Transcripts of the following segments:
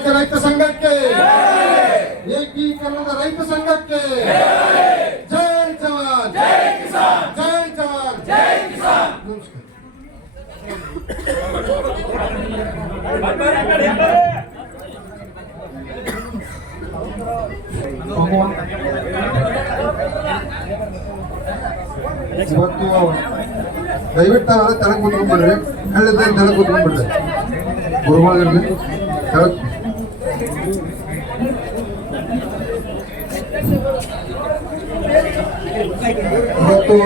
ರಾಜ್ಯ ರೈತ ಸಂಘಕ್ಕೆ. ಏಕೀಕರಣದ ರೈತ ಸಂಘಕ್ಕೆ. ಜೈ ಜವಾನ್. ಜೈ ಜವಾನ್. ನಮಸ್ಕಾರ. ಇವತ್ತು ದಯವಿಟ್ಟು ತೆಳಗ್ ಕುತ್ಕೊಂಡ್ಬಿಡ್ರಿ. ಹೇಳಿದ್ರೆ ತೆಳಗ್ ಕುತ್ಕೊಂಡ್ಬಿಡ್ರಿ. ಗುರುಗಳಿರ್ಲಿ ತೆಳಗ್ ಇವತ್ತು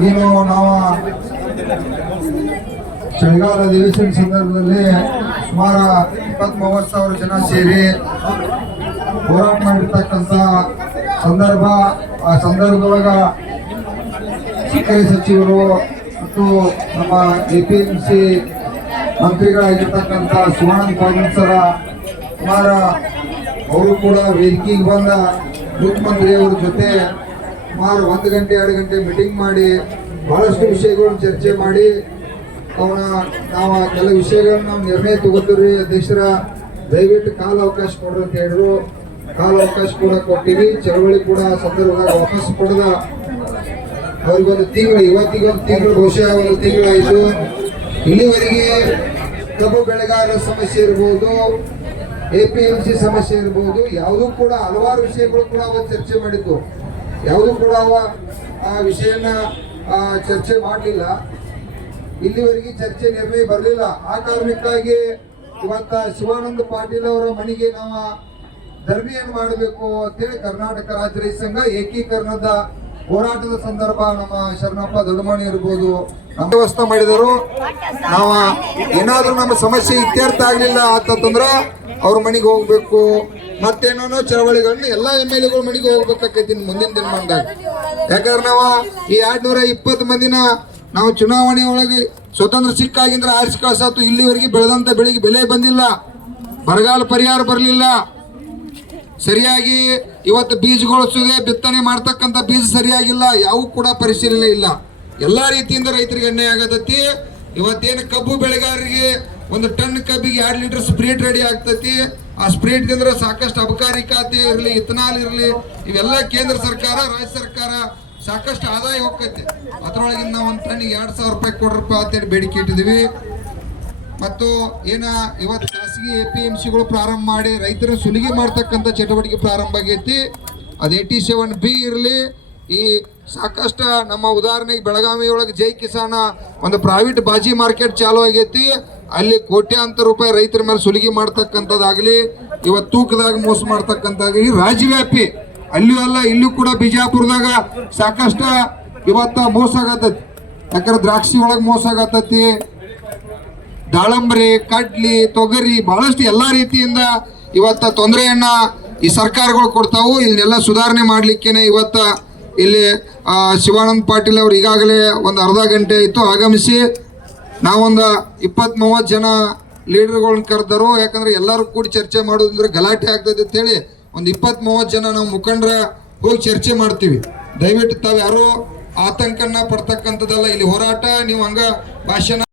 ಏನು ನಾವು ಚಳಿಗಾಲ ಅಧಿವೇಶನ ಸಂದರ್ಭದಲ್ಲಿ ಸುಮಾರು ಇಪ್ಪತ್ತ್ ಮೂವತ್ತು ಸಾವಿರ ಜನ ಸೇರಿ ಹೋರಾಟ ಮಾಡಿರ್ತಕ್ಕಂಥ ಸಂದರ್ಭ, ಆ ಸಂದರ್ಭದೊಳಗ ಸಕ್ಕರೆ ಸಚಿವರು ಮತ್ತು ನಮ್ಮ ಎ ಪಿ ಎಂ ಸಿ ಮಂತ್ರಿಗಳಾಗಿರ್ತಕ್ಕಂಥ ಸುವರ್ಣ ಪಾಟೀಲ್ ಸರ ಸುಮಾರು ಅವರು ಕೂಡ ವೇದಿಕೆಗೆ ಬಂದ ಮುಖ್ಯಮಂತ್ರಿಯವರ ಜೊತೆ ಸುಮಾರು ಒಂದು ಗಂಟೆ, ಎರಡು ಗಂಟೆ ಮೀಟಿಂಗ್ ಮಾಡಿ ಬಹಳಷ್ಟು ವಿಷಯಗಳನ್ನು ಚರ್ಚೆ ಮಾಡಿ. ಅವನ ನಾವು ಕೆಲವು ವಿಷಯಗಳನ್ನ ನಾವು ನಿರ್ಣಯ ತಗೋತೀವಿ ಅಧ್ಯಕ್ಷರ. ದಯವಿಟ್ಟು ಕಾಲ ಅವಕಾಶ ಕೊಡ್ರಿ ಅಂತ ಹೇಳಿದ್ರು. ಕಾಲ ಅವಕಾಶ ಕೂಡ ಕೊಟ್ಟಿವಿ. ಚಳವಳಿ ಕೂಡ ಸಂದರ್ಭದಾಗ ವಾಪಸ್ ಕೊಡದ. ಅವ್ರಿಗೊಂದು ತಿಂಗಳು, ಇವತ್ತಿಗೊಂದು ತಿಂಗಳು ಬಹುಶಃ ಒಂದು ತಿಂಗಳಾಯಿತು. ಇಲ್ಲಿವರೆಗೆ ಕಬ್ಬು ಬೆಳೆಗಾರರ ಸಮಸ್ಯೆ ಇರ್ಬೋದು, ಎ ಪಿ ಎಂ ಸಿ ಸಮಸ್ಯೆ ಇರ್ಬೋದು, ಯಾವುದೂ ಕೂಡ ಹಲವಾರು ವಿಷಯಗಳು ಕೂಡ ಅವ ಚರ್ಚೆ ಮಾಡಿದ್ದು. ಯಾವುದೂ ಕೂಡ ಅವ ಆ ವಿಷಯನ ಚರ್ಚೆ ಮಾಡಲಿಲ್ಲ. ಇಲ್ಲಿವರೆಗೆ ಚರ್ಚೆ ನಿರ್ಣಯ ಬರಲಿಲ್ಲ. ಆ ಕಾರಣಕ್ಕಾಗಿ ಇವತ್ತ ಶಿವಾನಂದ ಪಾಟೀಲ್ ಅವರ ಮನೆಗೆ ನಾವು ಧರಣಿಯನ್ನು ಮಾಡಬೇಕು ಅಂತೇಳಿ ಕರ್ನಾಟಕ ರಾಜ್ಯ ರೈತ ಸಂಘ ಏಕೀಕರಣದ ಹೋರಾಟದ ಸಂದರ್ಭ ನಮ್ಮ ಶರಣಪ್ಪ ದೊಡ್ಡಮಣಿ ಇರ್ಬೋದು. ವ್ಯವಸ್ಥೆ ಮಾಡಿದರು. ನಾವು ಏನಾದ್ರೂ ನಮ್ಮ ಸಮಸ್ಯೆ ಇತ್ಯರ್ಥ ಆಗ್ಲಿಲ್ಲ ಅಂತಂದ್ರ ಅವ್ರ ಮನೆಗೆ ಹೋಗ್ಬೇಕು. ಮತ್ತೇನೋ ಚಳವಳಿಗಳನ್ನ ಎಲ್ಲಾ ಎಂ ಎಲ್ ಎಗಳು ಮನೆಗೆ ಹೋಗ್ಬೇಕಾಕೈತಿ ಮುಂದಿನ ದಿನಮಾನದಾಗ. ಯಾಕಂದ್ರೆ ನಾವು ಈ ಎರಡ್ ನೂರ ಇಪ್ಪತ್ತು ಮಂದಿನ ನಾವು ಚುನಾವಣೆ ಒಳಗೆ ಸ್ವತಂತ್ರ ಸಿಕ್ಕಾಗಿಂದ್ರೆ ಆರಿಸಿ ಕಳ್ಸಾತು ಇಲ್ಲಿವರೆಗೆ ಬೆಳೆದಂತ ಬೆಳೆಗೆ ಬೆಲೆ ಬಂದಿಲ್ಲ. ಬರಗಾಲ ಪರಿಹಾರ ಬರಲಿಲ್ಲ. ಸರಿಯಾಗಿ ಇವತ್ತು ಬೀಜಗೊಳಿಸದೆ ಬಿತ್ತನೆ ಮಾಡ್ತಕ್ಕಂಥ ಬೀಜ ಸರಿಯಾಗಿಲ್ಲ. ಯಾವ ಕೂಡ ಪರಿಶೀಲನೆ ಇಲ್ಲ. ಎಲ್ಲಾ ರೀತಿಯಿಂದ ರೈತರಿಗೆ ಅನ್ಯಾಯ ಆಗತೈತಿ. ಇವತ್ತೇನು ಕಬ್ಬು ಬೆಳೆಗಾರರಿಗೆ ಒಂದು ಟನ್ ಕಬ್ಬಿಗೆ ಎರಡು ಲೀಟರ್ ಸ್ಪ್ರೀಟ್ ರೆಡಿ ಆಗ್ತೈತಿ. ಆ ಸ್ಪ್ರೀಟ್ ತಿಂದ್ರೆ ಸಾಕಷ್ಟು ಅಬಕಾರಿ ಖಾತೆ ಇರಲಿ, ಇಥನಾಲ್ ಇರಲಿ, ಇವೆಲ್ಲ ಕೇಂದ್ರ ಸರ್ಕಾರ, ರಾಜ್ಯ ಸರ್ಕಾರ ಸಾಕಷ್ಟು ಆದಾಯ ಹೋಗ್ತೈತಿ. ಅದರೊಳಗಿಂದ ಒಂದು ಟನ್ನಿಗೆ ಎರಡು ಸಾವಿರ ರೂಪಾಯಿ ಕೊಡ್ರಪ್ಪ ಅಂತೇಳಿ ಬೇಡಿಕೆ ಇಟ್ಟಿದ್ದೀವಿ ಮತ್ತು ಏನ ಇವತ್ತು ಖಾಸಗಿ ಎ ಪಿ ಎಂ ಸಿಗಳು ಪ್ರಾರಂಭ ಮಾಡಿ ರೈತರ ಸುಲಿಗೆ ಮಾಡ್ತಕ್ಕಂಥ ಚಟುವಟಿಕೆ ಪ್ರಾರಂಭ ಆಗೈತಿ. ಅದು ಏಯ್ಟಿ ಸೆವೆನ್ ಬಿ ಇರಲಿ, ಈ ಸಾಕಷ್ಟು ನಮ್ಮ ಉದಾಹರಣೆಗೆ ಬೆಳಗಾವಿ ಒಳಗೆ ಜೈ ಕಿಸಾನ ಒಂದು ಪ್ರೈವೇಟ್ ಬಾಜಿ ಮಾರ್ಕೆಟ್ ಚಾಲು ಆಗೈತಿ. ಅಲ್ಲಿ ಕೋಟ್ಯಾಂತರ ರೂಪಾಯಿ ರೈತರ ಮೇಲೆ ಸುಲಿಗೆ ಮಾಡ್ತಕ್ಕಂಥದ್ದಾಗಲಿ ಇವತ್ತು ತೂಕದಾಗ ಮೋಸ ಮಾಡ್ತಕ್ಕಂಥದ್ದಾಗಲಿ ರಾಜ್ಯವ್ಯಾಪಿ, ಅಲ್ಲಿಯೂ ಅಲ್ಲ ಇಲ್ಲೂ ಕೂಡ ಬಿಜಾಪುರದಾಗ ಸಾಕಷ್ಟು ಇವತ್ತ ಮೋಸ ಆಗತ್ತೈತಿ. ಯಾಕಂದ್ರೆ ದ್ರಾಕ್ಷಿ ಒಳಗೆ ಮೋಸ ಆಗತ್ತೈತಿ. ದಾಳಂಬ್ರಿ, ಕಡ್ಲಿ, ತೊಗರಿ ಬಹಳಷ್ಟು ಎಲ್ಲಾ ರೀತಿಯಿಂದ ಇವತ್ತ ತೊಂದರೆಯನ್ನ ಈ ಸರ್ಕಾರಗಳು ಕೊಡ್ತಾವು. ಇದನ್ನೆಲ್ಲ ಸುಧಾರಣೆ ಮಾಡ್ಲಿಕ್ಕೇನೆ ಇವತ್ತ ಇಲ್ಲಿ ಶಿವಾನಂದ ಪಾಟೀಲ್ ಅವರು ಈಗಾಗಲೇ ಒಂದು ಅರ್ಧ ಗಂಟೆ ಇತ್ತು, ಆಗಮಿಸಿ ನಾವೊಂದು ಇಪ್ಪತ್ತ್ ಮೂವತ್ತು ಜನ ಲೀಡರ್ಗಳನ್ನ ಕರೆದರು. ಯಾಕಂದ್ರೆ ಎಲ್ಲರೂ ಕೂಡಿ ಚರ್ಚೆ ಮಾಡೋದಂದ್ರೆ ಗಲಾಟೆ ಆಗ್ತದೆ ಅಂತ ಹೇಳಿ ಒಂದು ಇಪ್ಪತ್ತ್ ಮೂವತ್ತು ಜನ ನಾವು ಮುಖಂಡರ ಹೋಗಿ ಚರ್ಚೆ ಮಾಡ್ತೀವಿ. ದಯವಿಟ್ಟು ತಾವು ಯಾರು ಆತಂಕನ ಪಡ್ತಕ್ಕಂಥದ್ದಲ್ಲ. ಇಲ್ಲಿ ಹೋರಾಟ, ನೀವು ಹಂಗ ಭಾಷಣ